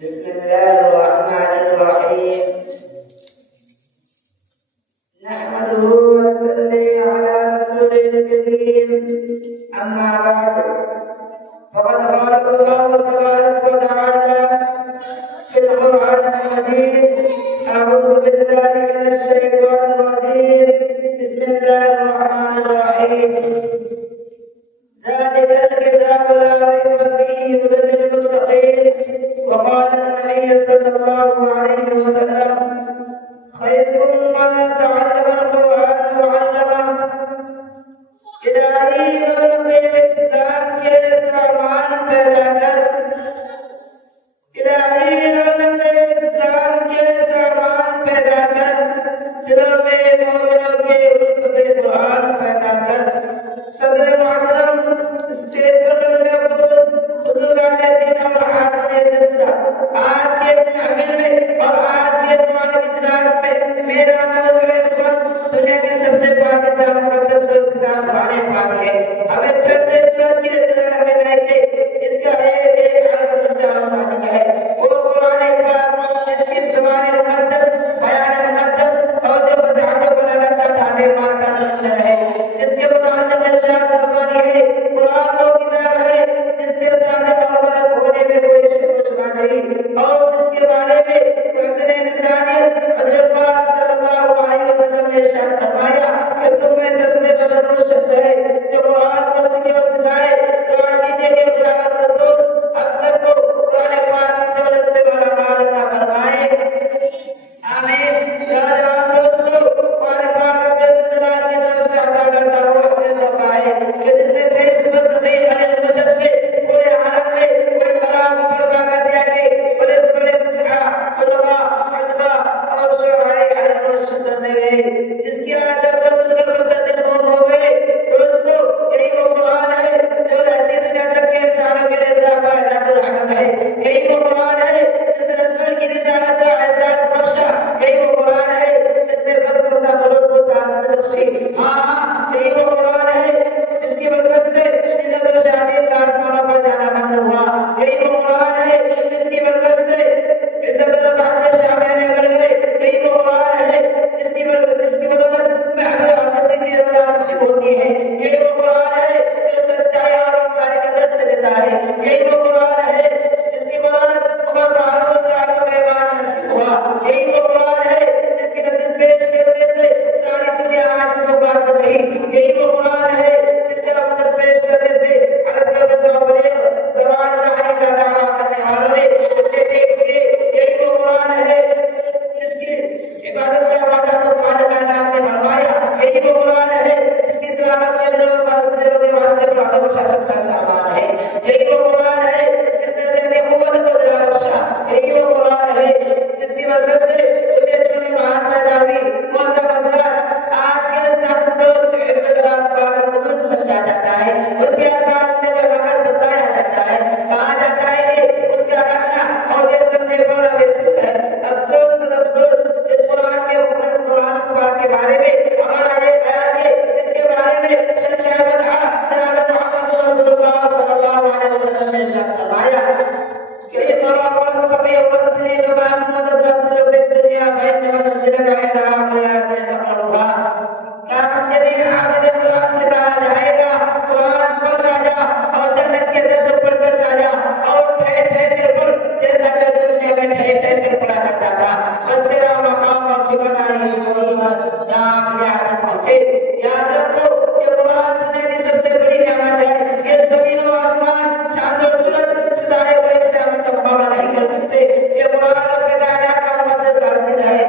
बिस्मिल्लाहिर्रहमानिर्रहीम। नहमदुहु व नसल्ली अला रसूलिल करीम। अम्मा बाद, फक़द क़ाल अल्लाहु तबारक व तआला फिल क़ुरआनिल मजीद। अऊज़ु बिल्लाहि मिनश शैतानिर रजीम। बिस्मिल्लाहिर्रहमानिर्रहीम। ज़ालिकल किताबु ला रैब फ़ीहि हुदल लिल-मुत्तक़ीन। वक़ाल नबी सल्लल्लाहु अलैहि वसल्लम खैरुकुम मन तअल्लमल कुरआन व अल्लमह। इलाही रौनक़े इस्लाम के सामान पैदा कर, इलाही रौनक़े इस्लाम के सामान पैदा कर, दिलों में मोमिनों के उल्फते कुरआन पैदा कर। सदर मुअज़्ज़म, स्टेज पर लगे बुजुर्गाने दीन और आदमी जलसा, आज के इस महफिल में और आज के इस मुबारक इजलास में मेरा मौज़ू इस वक्त दुनिया की सबसे पाकीज़ा मुक़द्दस किताब कुरान पाक है। हमें चंद सूरत की नज़र हमें चाहिए, इसका एक अर्थ समझाना है। वो कुरान पाक जिसकी ज़बान मुक़द्दस, बयान मुक़द्दस और जो फ़ज़ाइल बलागत का ताने मारता समझ है, जिसके मुताल्लिक़ इरशाद ज़बानी है। कुरान वो किताब है जिसके सामने मुबारक होने में कोई शक नहीं और जिसके बारे में मुहसिन इंसानियत हज़रत पाक सल्लल्लाहु अलैहि वसल्लम ने इरशाद फरमाया कि तुम में सबसे बड़ा वो शख्स है जो कुरान को सीखे और सिखाए। कुरान की देखे ज़ियारत और दोस्त अक्सर को कुरान पाक की दौलत से मालामाल अता फरमाए। आमीन। नौजवान दोस्तों, कुरान पाक अपने जलाल की तरफ से अता करता हुआ हसन तोहफा है कि जिसने 23 मुस्तक़ील अल मुद्दत में पूरे आलम में कोई कलाम बर्पा कर दिया कि बड़े से बड़े फसहा, उलमा, अदबा और शुअराए अरब को शिकस्त दे गए, जिसकी आदत को सुनकर बंदा दिल को हो गए। दोस्तों, यही वो कुरान है जो रहती दुनिया तक के इंसानों के लिए ज़ाफ़ा रहमतुल रहमत है। यही वो कुरान है जिसने रसूल की रिसालत का एहसास बख्शा। यही वो कुरान है जिसने बसरता बलूग़ को ताक़त बख्शी। यही वो कुरान है जिसकी बरकत से जिन्नत और शयातीन का आसमानों पर जाना बंद हुआ। यही वो कुरान है जिसकी बरकत से इज़्ज़त और बहादुर शामियाँ निकल गए। यही वो कुरान है जिसकी बदौलत महबूब आमद की रज़ा नसीब होती है। यही वो कुरान है जो सच्चाई और ईमानदारी का दर्स देता है। यही वो कुरान है जिसकी बदौलत उमर फारूक साहब को ईमान नसीब हुआ। यही वो कुरान है जिसकी नज़र पेश करने से सारी दुनिया आज से बात हो गई। यही वो कुरान है जिसके नज़र पेश करने से अरब के बच्चों ज़बान लाने का दावा करने वालों ने देखिए। यही वो कुरान है जिसकी इबादत का वादा खुदा का नाम ने फरमाया। यही वो कुरान है जिसकी तिलावत के दिलों के वास्ते वादा बख्शा सकता सामान है। यही वो कुरान है जिसने ज़हन उम्मत को दिला बख्शा। यही वो कुरान है जिसकी वजह से दुनिया में महान पैदा हुई। मौजा मदरा आज के इस नाज़ुक दौर में इस्लाम पाक बुजुर्ग समझा जाता है। उसके अल्फाज़ में जो हक़ बताया जाता है, कहा जाता है कि उसका रखना और ये समझे बड़ा बेसुध है। अफसोस इस कुरान के बारे में हमारा ये ख्याल है जिसके बारे में शरीयत जनाब मोहम्मद रसूलुल्लाह सल्लल्लाहु अलैहि वसल्लम ने इरशाद फरमाया कि ये कुरान कभी वक्त ने जो मोहम्मद रसूलुल्लाह के दुनिया में मंजिल जाएगा बुनियाद में तकलुहा। क़यामत के दिन आखिर कुरान से कहा जाएगा, कुरान पढ़ जा और जन्नत के दर पर कर जा और ठहर कर पढ़ जैसा कि दुनिया में ठहर कर पढ़ा करता था। बस तेरा मकाम और ठिकाना ही वही है जहाँ आखिर पहुंचे। याद रखो ये कुरान दुनिया की सबसे बड़ी नेमत है। ये ज़मीन और आसमान, चांद और सूरज, सितारे को इस नेमत का मुकाबला नहीं कर सकते। ये कुरान अपने कायनात का मुक़द्दस कासिद है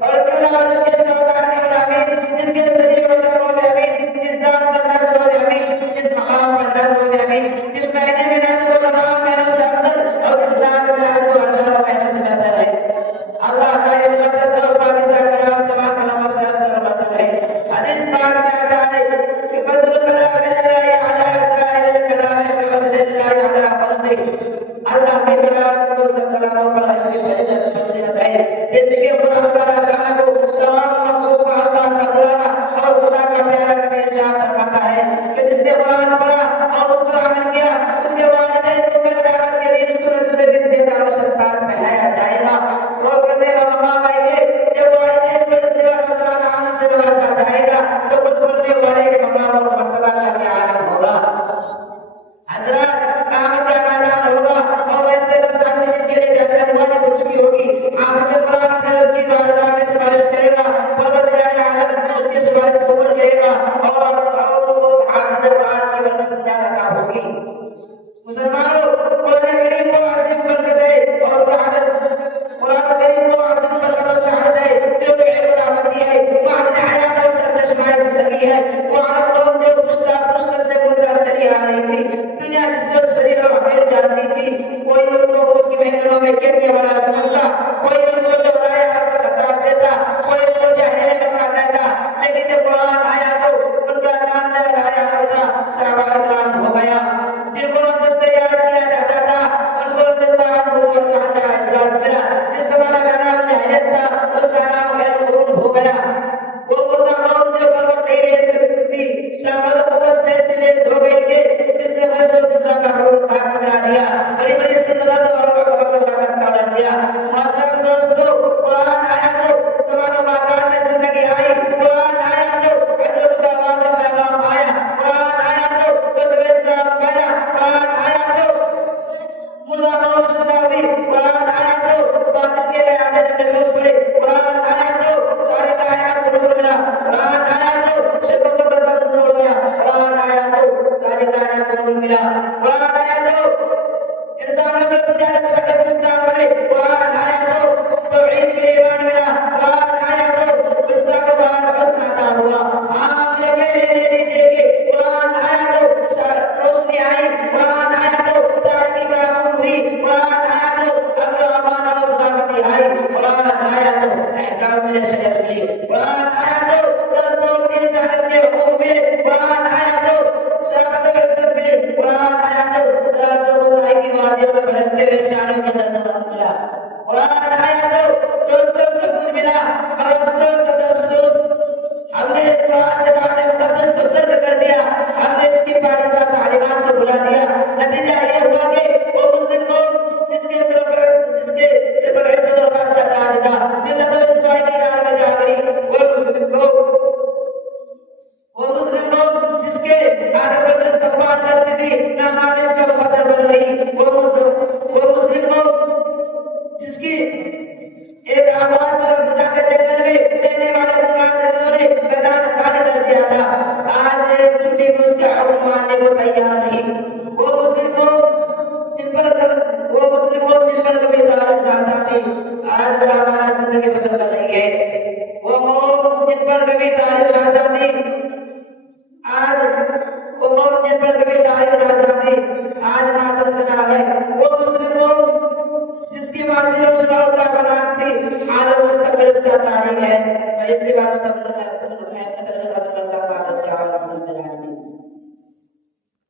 और कलाम के सावधान कलामी जिसके ज़रिए मुसलमान अमीन जिस जात पर नाज़िल हो अमीन जिस मकाम पर नाज़िल हो अमीन जिस महीने में नाज़िल हो तमाम महीनों से अफज़ल और इस रात में नाज़िल हो हज़ारों महीनों से बेहतर है। अल्लाह का ये मुक़द्दस और पाकीज़ा कलाम तमाम कलामों से अफज़ल और बेहतर है। हदीस पाक में आता है कि बदल कलाम लिल्लाहि अला साइरिल कलाम का बदल लिल्लाहि अला क़ल्बि। अल्लाह के कलाम को सब कलामों पर ऐसी फजीलत है जैसे कि खुदा ताला शान को तमाम मखलूक का अल्लाह का दुलारा और खुदा का प्यारा में इरशाद फरमाता है कि जिसने कुरान पढ़ा और उस पर अमल किया उसके वालिदैन को कल क़यामत के दिन सूरज से भी ज़्यादा रोशन लेकिन ये बड़ा समझता, कोई उनको दोहराया आपको खताब देता, कोई उनको जहरीले बता देता, लेकिन जब कुरान आया तो उनका नाम लहराया होता, सहाबा कराम हो गया। जिनको नफ्स से याद किया जाता था उनको रज़ियल्लाहु अन्हु मिला। जिस जमाने का नाम जहरीत था उसका नाम गैर हो गया। वो मुर्दा कौम जो कलम नहीं ले सकती, ताकत कुव्वत से सिलेस हो गई कि जिसने गैसो किस्रा का हुक्म खाक बना दिया, बड़ी बड़ी सल्तनत और ताकत का डाल दिया। मोहतरम दोस्तों, कुरान आया तो ज़मानो माकान में जिंदगी आई, कुरान आया तो हज़रत सल्लल्लाहु अलैहि वसल्लम आया, कुरान आया तो रसूल इस्लाम बना, कुरान आया तो मुर्दा कौम जिंदा हुई, कुरान आया तो बातिल के आधे जब लोग पड़े, कुरान आया तो सारे का आया तो नूर मिला, कुरान आया तो शिरक का पर्दा तोड़ गया, कुरान आया तो सारे का आया तो नूर मिला, कुरान आया तो इंसानों के पुजारी को इस्लाम बने, कुरान आया तो तौहीद के ईमान मिला, कुरान आया तो इस्लाम का बाहर बस आता हुआ। आप लेके ले लीजिए कि कुरान आया तो रोशनी आई, कुरान आया तो तारीकी का अमन हुई, कुरान आया तो अमन अमान और सलामती आई, कुरान आया तो अहकाम मिले, शरीयत मिली, कुरान आया तो दर्द और इंसानियत के हुकूक मिले, कुरान आया तो शराफत और इज्जत मिली, कुरान आया तो दर्द और बुराई की वादियों में भटकते हुए इंसानों के दर्द मिला, कुरान आया तो दोस्तों सब कुछ मिला। और अफसोस हमने कुरान जब आपने मुकद्दस को तर्क कर दिया, हमने इसकी पाकिज़ा तालीमात को भुला दिया। नतीजा ये हुआ कि वो मुस्लिम लोग जिसके सिर पर इज्जत और वास्ता ताज था, जिल्लत और रिस्वाई की राह में जा गिरी, वो मुस्लिम लोग जिसके आगे बढ़कर इस्तग़फ़ार करती थी, नामाज़ का मुक़द्दर बन गई, वो मुस्लिम लोग जिसकी एक आवाज पर जाकर जंगल में लेने वाले मुकादरों ने मैदान खाली कर दिया था, आज एक टूटी उसके हुक्म मानने को तैयार नहीं। वो मुस्लिम लोग जिन पर कभी तारीफ ना आती, आज बड़ा हमारा जिंदगी बसर कर रही है। वो जिन पर कभी तारीफ ना आती, आज आज मातम करा है। वो मुस्लिम लोग जिसकी माजी और शराब का बना थी, हाल मुस्तकबिल उसका तारीख है। मैं इसी बात को